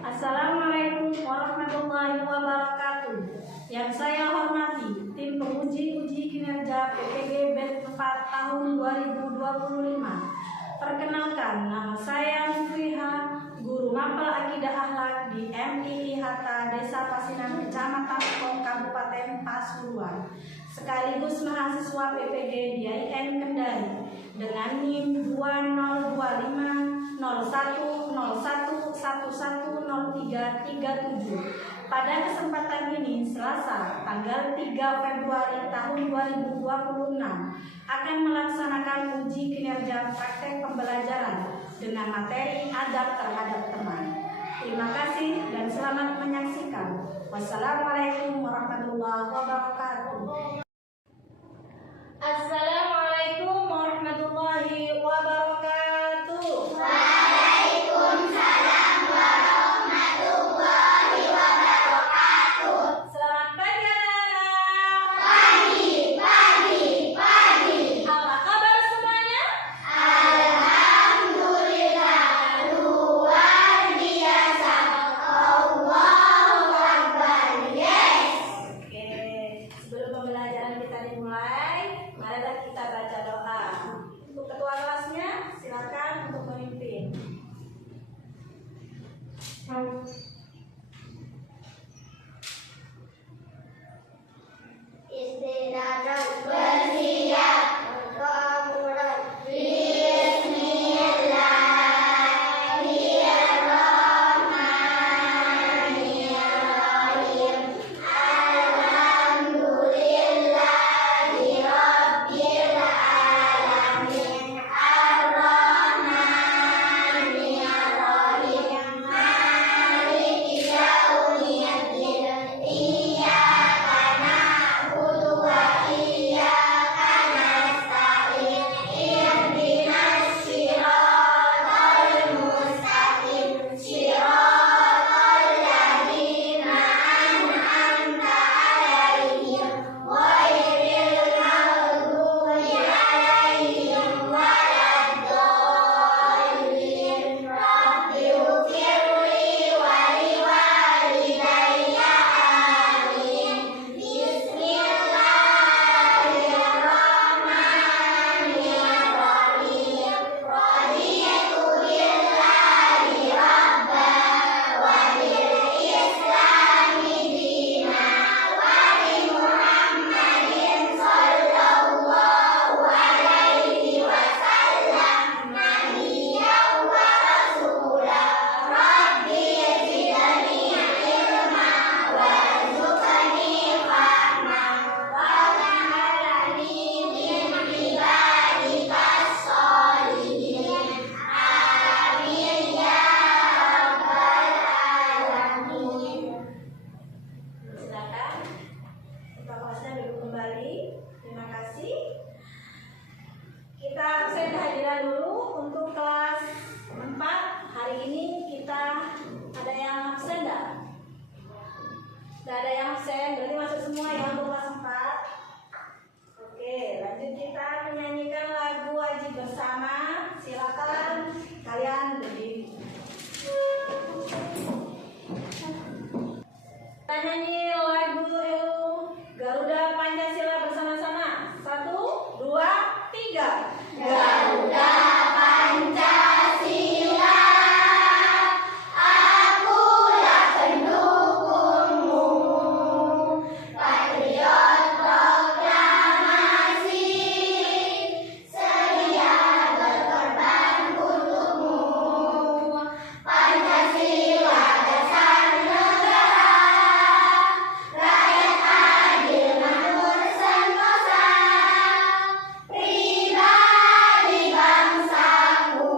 Assalamualaikum warahmatullahi wabarakatuh. Yang saya hormati tim penguji uji kinerja PPG BED 4 tahun 2025. Perkenalkan, nama saya Mufriha, guru mapel akidah akhlak di MII Hatta Desa Pasinan, Kecamatan Pong, Kabupaten Pasuruan, sekaligus mahasiswa PPG di IN Kendari dengan NIM 200101110337. Pada kesempatan ini, Selasa, tanggal 3 Februari tahun 2026, akan melaksanakan uji kinerja praktek pembelajaran dengan materi adab terhadap teman. Terima kasih dan selamat menyaksikan. Wassalamualaikum warahmatullahi wabarakatuh. Assalamualaikum warahmatullahi wabarakatuh. Waalaikumsalam warahmatullahi wabarakatuh. Selamat pagi anak-anak. Pagi. Apa kabar semuanya? Alhamdulillah, luar biasa. Allahu Akbar. Yes. Oke, sebelum pembelajaran kita dimulai, marilah kita baca doa. Untuk ketua kelasnya, silakan untuk memimpin. Istirahat bersiap untuk mulai. Bismillahirrahmanirrahim. Alhamdulillahirabbil alamin. Ar-Rahmanirrahim. Maliki yaumiddin. Iyyaka na'budu wa iyyaka nasta'in. Ihdinas siratal mustaqim. Siratal ladzina an'amta 'alaihim ghairil maghdubi 'alaihim waladdallin. Rabbi ighfirli wa liwalidayya. Amin. Bismillahirrahmanirrahim. Raditu billahi rabban wa bil islami dinan wa bi Muhammadin sallallahu alaihi wasallam nabiyyan wa rasulah. Rabbi zidni ilma warzuqni fahma waj'alni min ibadikas sholihin. Amin ya rabbal alamin. Silakan. Ketua kelasnya duduk kembali. Terima kasih. Kita absen kehadiran dulu untuk kelas 4. Hari ini kita ada yang absen enggak? Tidak ada yang absen, berarti masuk semua ya untuk kelas 4. Oke, lanjut kita menyanyikan lagu wajib bersama. Silakan kalian berdiri. Kita nyanyi lagu Garuda Pancasila bersama-sama. 1, 2, 3. Garuda Pancasila, akulah pendukungmu. Patriot proklamasi, sedia berkorban untukmu. Pancasila dasar negara, rakyat adil makmur sentosa. Pribadi bangsaku,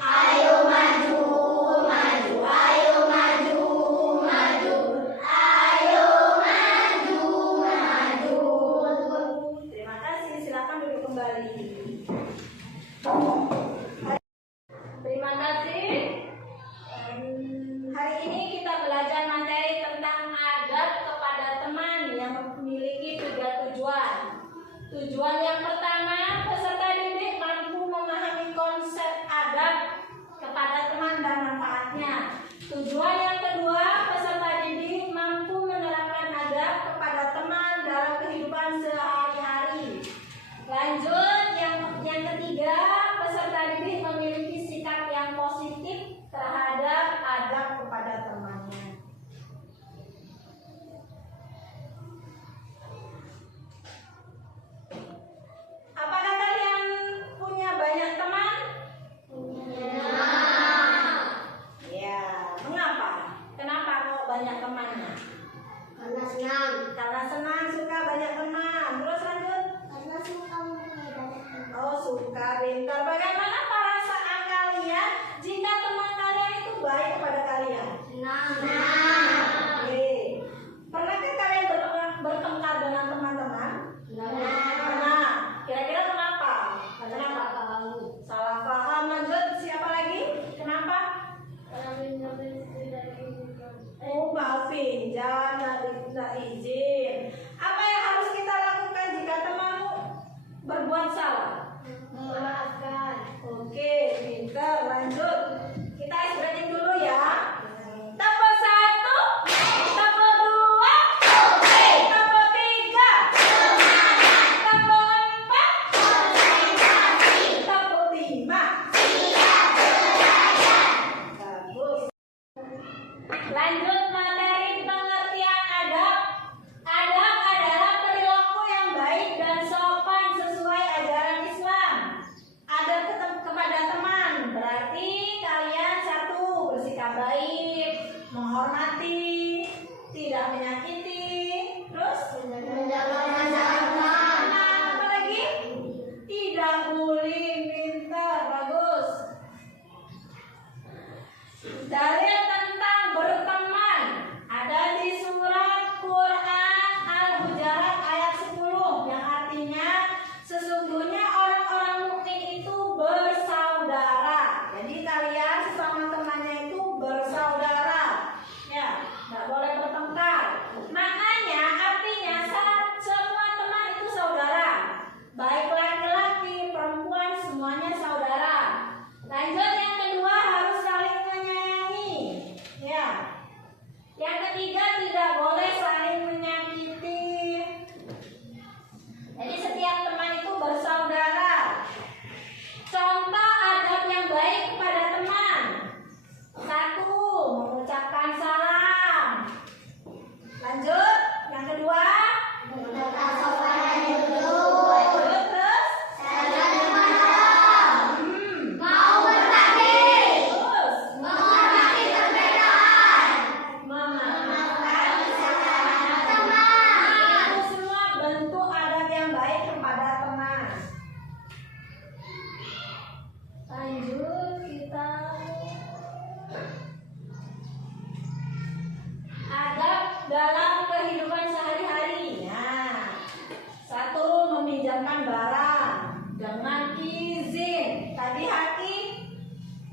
ayo maju, maju, ayo maju, maju, ayo maju, maju. Terima kasih, silakan duduk kembali. Terima kasih. Hari ini kita belajar materi tentang adab kepada teman yang memiliki 3 tujuan. Tujuan yang pertama, peserta didik mampu memahami konsep adab kepada teman dan manfaatnya. suka, pintar. Bagaimana perasaan kalian jika teman kalian itu baik kepada kalian? Oke. Pernahkah kalian bertengkar dengan teman-teman? Pernah. Kira-kira kenapa? Salah paham. Lanjut, siapa lagi? Kenapa? Oh, maaf, pinjam dari tidak izin. Apa yang harus kita lakukan jika temanmu berbuat salah? Memaafkan. Oke, pintar. Lanjut. Kita ice breaking dulu ya. Tambah 1, tambah 2, tambah 3, tambah 4, tambah 5. Bagus. Lanjut materi pengertian adab. Adab adalah perilaku yang baik dan sopan sesuai ajaran Islam. Adab kepada teman berarti kalian satu, bersikap baik, menghormati, tidak menyakiti, terus Menjaga masalah. apa lagi? Tidak bullying, pintar, bagus. Dalil tentang berteman ada di surat Quran Al-Hujurat ayat 10 yang artinya sesungguhnya orang-orang mukmin itu bersaudara. Jadi kalian sesama temannya itu bersaudara. Ya, nggak boleh bertengkar. Makanya artinya semua teman itu saudara. Baik laki-laki, perempuan semuanya saudara. Lanjut yang kedua harus saling menyayangi. Ya. Yang ketiga tidak boleh saling menyakiti. Jadi setiap teman itu bersaudara. Contoh adab yang baik kepada teman. 1, mengucapkan salam. Lanjut, yang kedua. Menjaga sopan dan jujur. Lanjut terus. Saling bermaaf. Mau berbagi. Terus. Menghormati perbedaan. Memaafkan Kesalahan teman. itu semua bentuk adab yang baik kepada teman. Lanjut kita adab dalam kehidupan sehari-hari. Nah, 1, meminjamkan barang dengan izin. Tadi Haki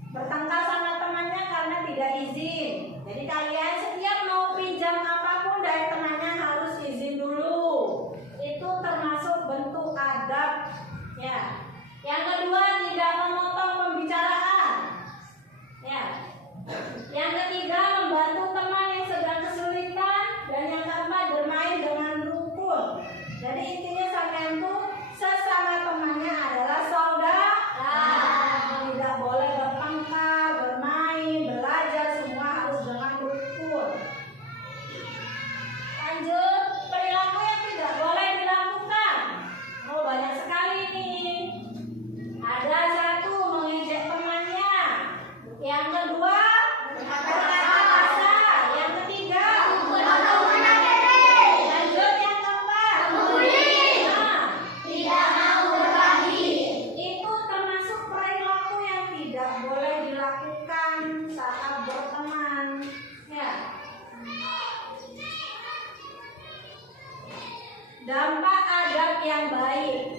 bertengkar sama temannya karena tidak izin. Jadi kalian setiap mau pinjam apapun dari temannya harus izin dulu. Itu termasuk bentuk adab. Ya. Yang kedua tidak memotong pembicaraan. Ya. Yang ketiga membantu teman yang sedang kesulitan dan yang keempat bermain dengan rukun. Jadi intinya kalian tuh sesama temannya adalah saudara. Tidak boleh bertengkar, bermain, belajar, semua harus dengan rukun. Lanjut, perilaku yang tidak boleh dilakukan. Oh, banyak sekali nih. Ada 1, mengejek temannya. Yang kedua, berkata kasar. Yang ketiga, lanjut yang keempat, Nah, Tidak mau berbagi. itu termasuk perilaku yang tidak boleh dilakukan saat berteman. Ya. Dampak adab yang baik.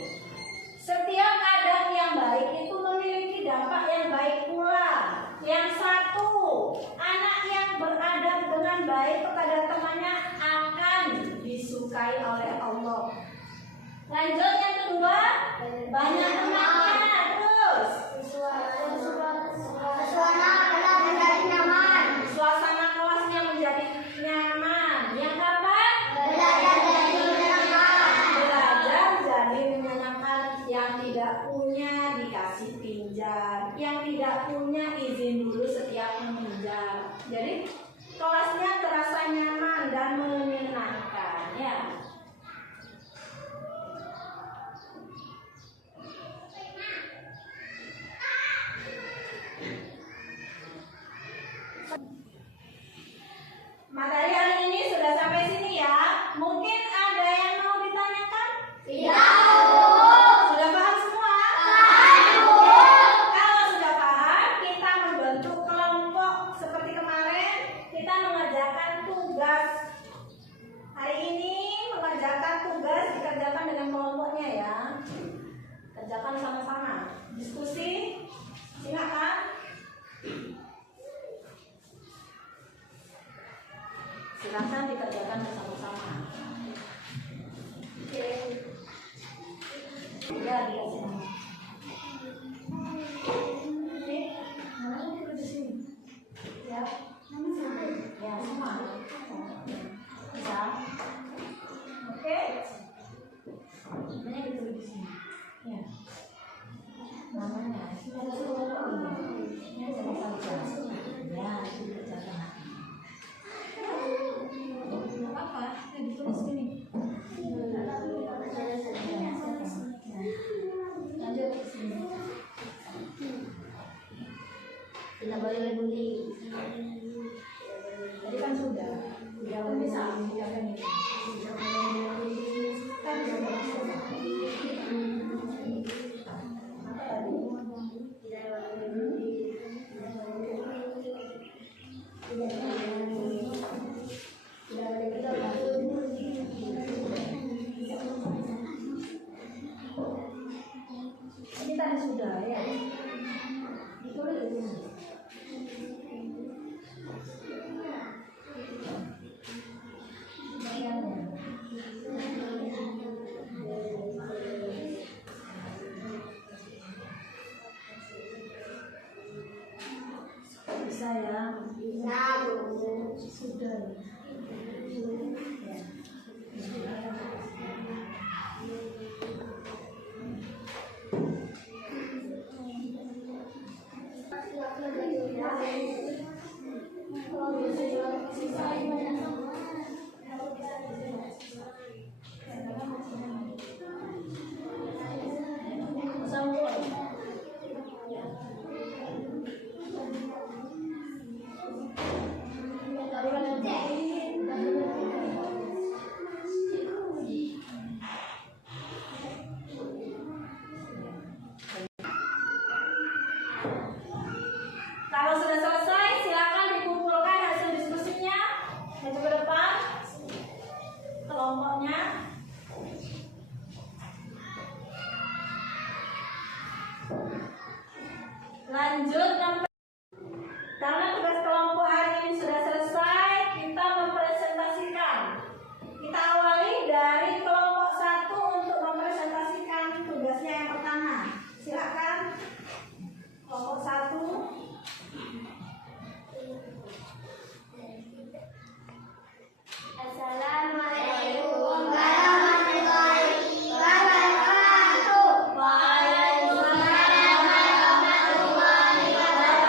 Setiap adab yang baik itu memiliki dampak yang baik pula. Yang 1, anak yang beradab dengan baik kepada temannya akan disukai oleh Allah. Lanjut yang kedua, banyak temannya. Terus Suasana adalah menjadi nyaman. suasana kelasnya menjadi nyaman. Yang keempat, Belajar jadi menyenangkan. belajar jadi menyenangkan. Yang tidak punya dikasih pinjam, yang tidak punya izin dulu setiap meminjam. Jadi kelasnya terasa nyaman dan menyenangkan. Ya. Materi hari ini sudah sampai sini ya. Mungkin ada yang mau ditanyakan? Tidak. Sudah paham semua? Ini saya baca. Ya, dibacakan. Apa? Ditulis sini. Lanjut ke sini. Tidak boleh bully. Tadi kan sudah bisa mengerjakan ini. Kan sudah. Apa tadi? Ini tadi sudah ya. Ditulis di sini. Bisa ya? Bisa, Bu. Sudah. Ya. Kalau sudah selesai, silakan dikumpulkan hasil diskusinya. Maju ke depan. Kelompoknya. Lanjut karena tugas kelompok hari ini sudah selesai, kita mempresentasikan. Kita awali dari kelompok 1 untuk mempresentasikan tugasnya yang pertama. Silakan. Kelompok 1. Assalamualaikum warahmatullahi wabarakatuh. Waalaikumsalam warahmatullahi wabarakatuh.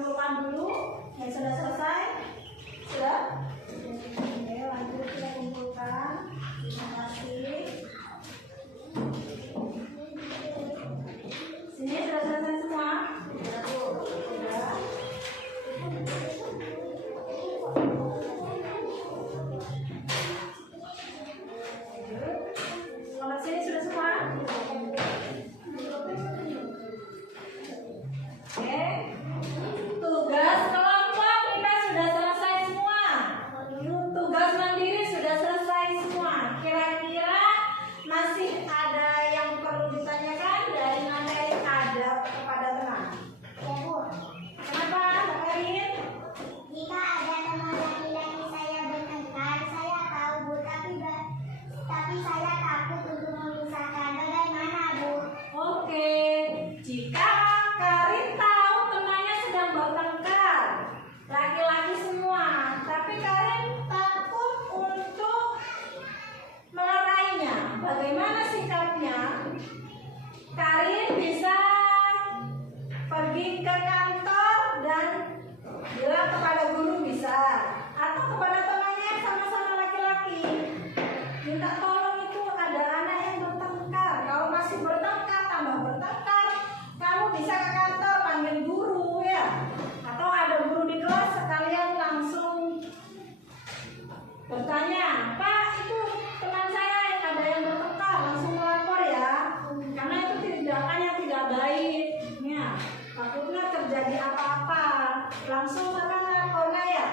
kumpulkan dulu yang sudah selesai. Sudah? Oke, lanjut kita kumpulkan. Terima kasih. Sini sudah selesai semua? Sudah. Kalau sini sudah semua? Oke. Tugas kelompok kita sudah selesai semua. Tugas mandiri sudah selesai semua. Kira-kira masih ada yang perlu ditanyakan dari materi ada kepada teman? Kenapa, Mbak Erin? Jika ada teman laki-laki saya bertengkar, saya tahu Bu, tapi saya takut untuk memisahkan. Bagaimana Bu? Oke, jika Karin tahu temannya sedang bertengkar, laki-laki semua, tapi Karin takut untuk melerainya, bagaimana sikapnya? Karin bisa pergi ke kantor dan bilang kepada guru bisa, atau kepada temannya yang sama-sama laki-laki, minta tolong itu ada anak yang bertengkar. Kalau masih bertengkar, tambah bertengkar, kamu bisa ke kantor panggil guru ya, atau ada guru di kelas sekalian langsung bertanya, Pak itu teman saya yang ada yang bertengkar, langsung melapor ya, karena itu tindakannya tidak baik ya, takutnya terjadi apa-apa, langsung akan lapornya ya.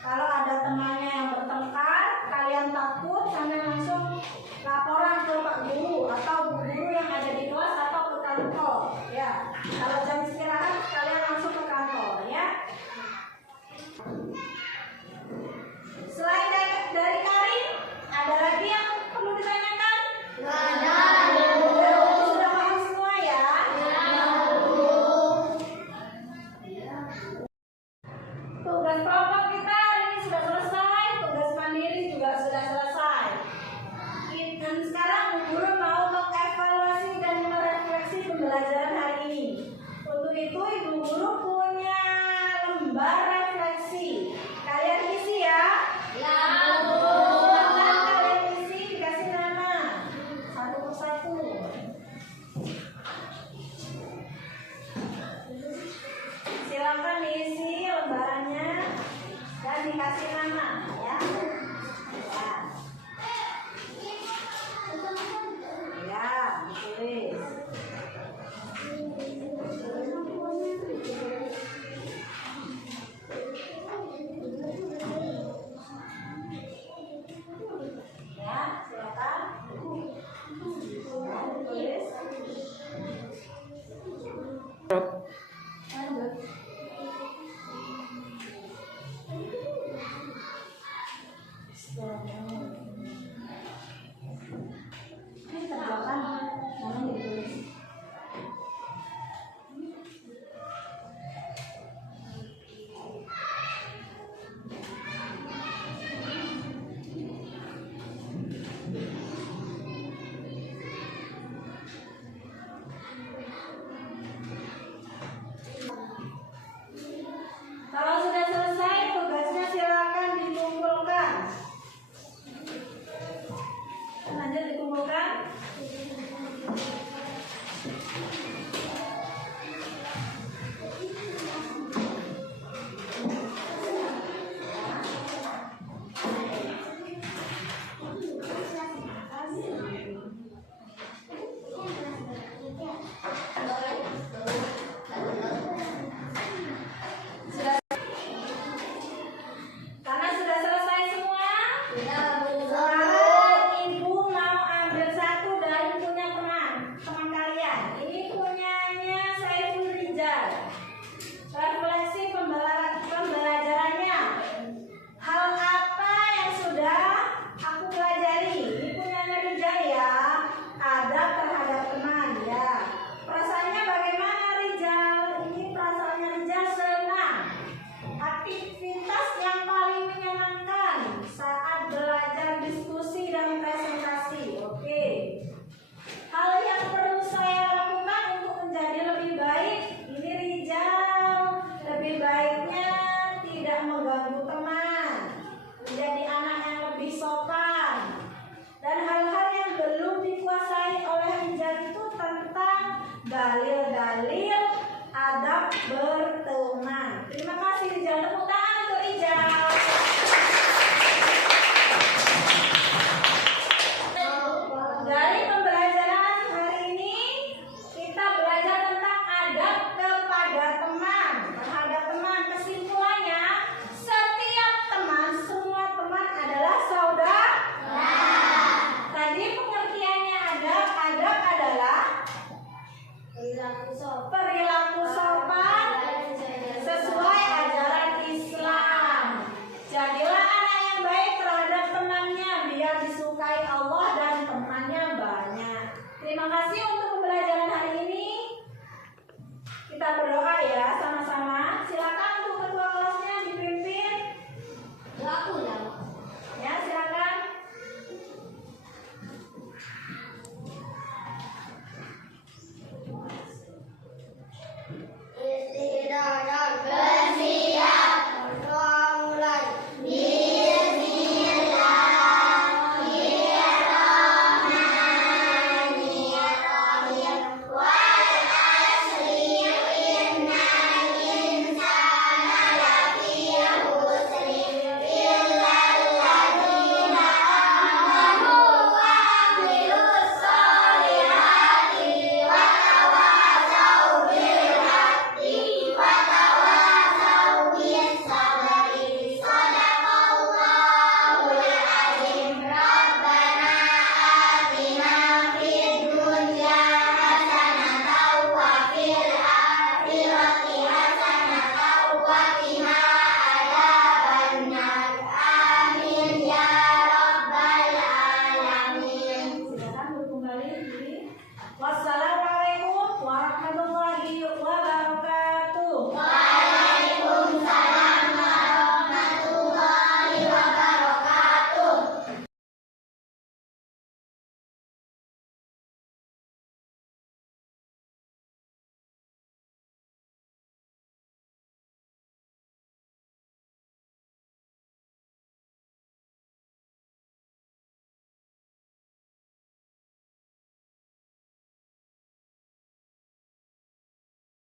Kalau ada temannya yang bertengkar, kalian takut, kalian langsung laporan ke Pak Guru atau Bu Guru yang ada di kelas atau ke kantor ya. Kalau jam istirahat kalian langsung ke kantor ya. Selain dari Karin, ada lagi yang perlu ditanyakan? Sudah paham semua ya? Tugas kelompok kita hari ini sudah selesai, tugas mandiri juga sudah selesai. Dan sekarang Bu Guru mau mengevaluasi dan merefleksi pembelajaran hari ini. Untuk itu Ibu Guru punya lembar refleksi. Kalian isi ya? Silakan kalian isi, dikasih nama satu persatu. Silakan diisi lembarannya dan dikasih nama.